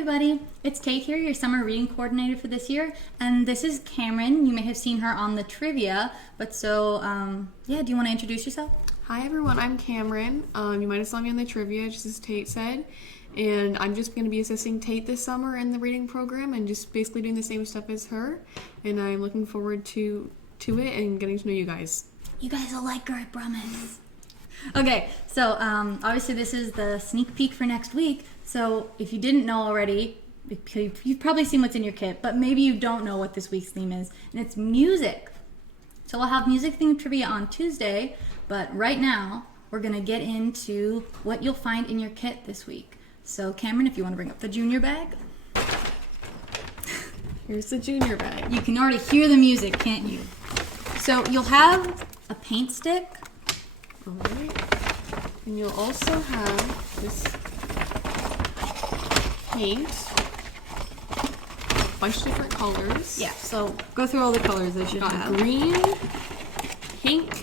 everybody, it's Tate here, your summer reading coordinator for this year, and this is Kameryn. You may have seen her on the trivia, but so, yeah, do you want to introduce yourself? Hi everyone, I'm Kameryn. You might have saw me on the trivia, just as Tate said, and I'm just going to be assisting Tate this summer in the reading program and just basically doing the same stuff as her, and I'm looking forward to it and getting to know you guys. You guys will like her, I promise. Okay, so obviously this is the sneak peek for next week. So if you didn't know already, you've probably seen what's in your kit, but maybe you don't know what this week's theme is, and it's music. So we'll have music themed trivia on Tuesday, but right now we're gonna get into what you'll find in your kit this week. So Kameryn, if you want to bring up the junior bag. Here's the junior bag. You can already hear the music, can't you? So you'll have a paint stick. Alright. And you'll also have this paint, a bunch of different colors. Yeah, so go through all the colors that you have. Green, pink,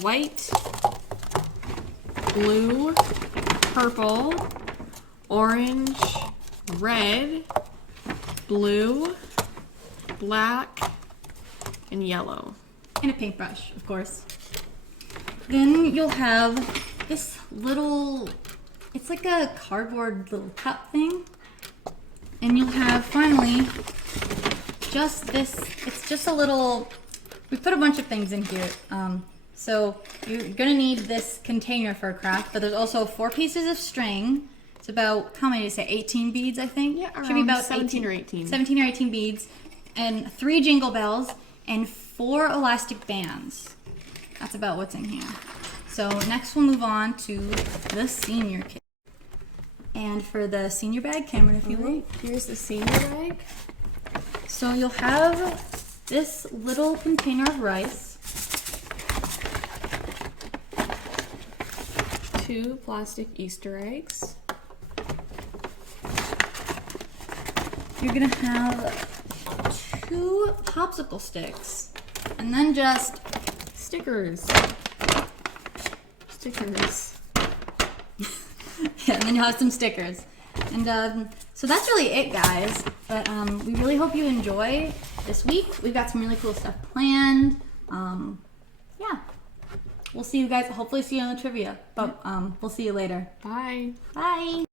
white, blue, purple, orange, red, blue, black, and yellow. And a paintbrush, of course. Then you'll have this little, it's like a cardboard little cup thing. And you'll have, finally, just this, it's just a little, we put a bunch of things in here. So you're gonna need this container for a craft, but there's also 4 pieces of string. It's about, how many did I say, 18 beads, I think? Yeah, around should be about 17 or 18. 17 or 18 beads, and 3 jingle bells, and 4 elastic bands. That's about what's in here. So next we'll move on to the senior kit. And for the senior bag, Kameryn, if you will. Here's the senior bag. So you'll have this little container of rice, 2 plastic Easter eggs. you're gonna have 2 popsicle sticks, and then just Stickers. Stickers. yeah, and then you'll have some stickers. And so that's really it, guys. But we really hope you enjoy this week. We've got some really cool stuff planned. Yeah. We'll see you guys, hopefully see you on the trivia. But we'll see you later. Bye. Bye.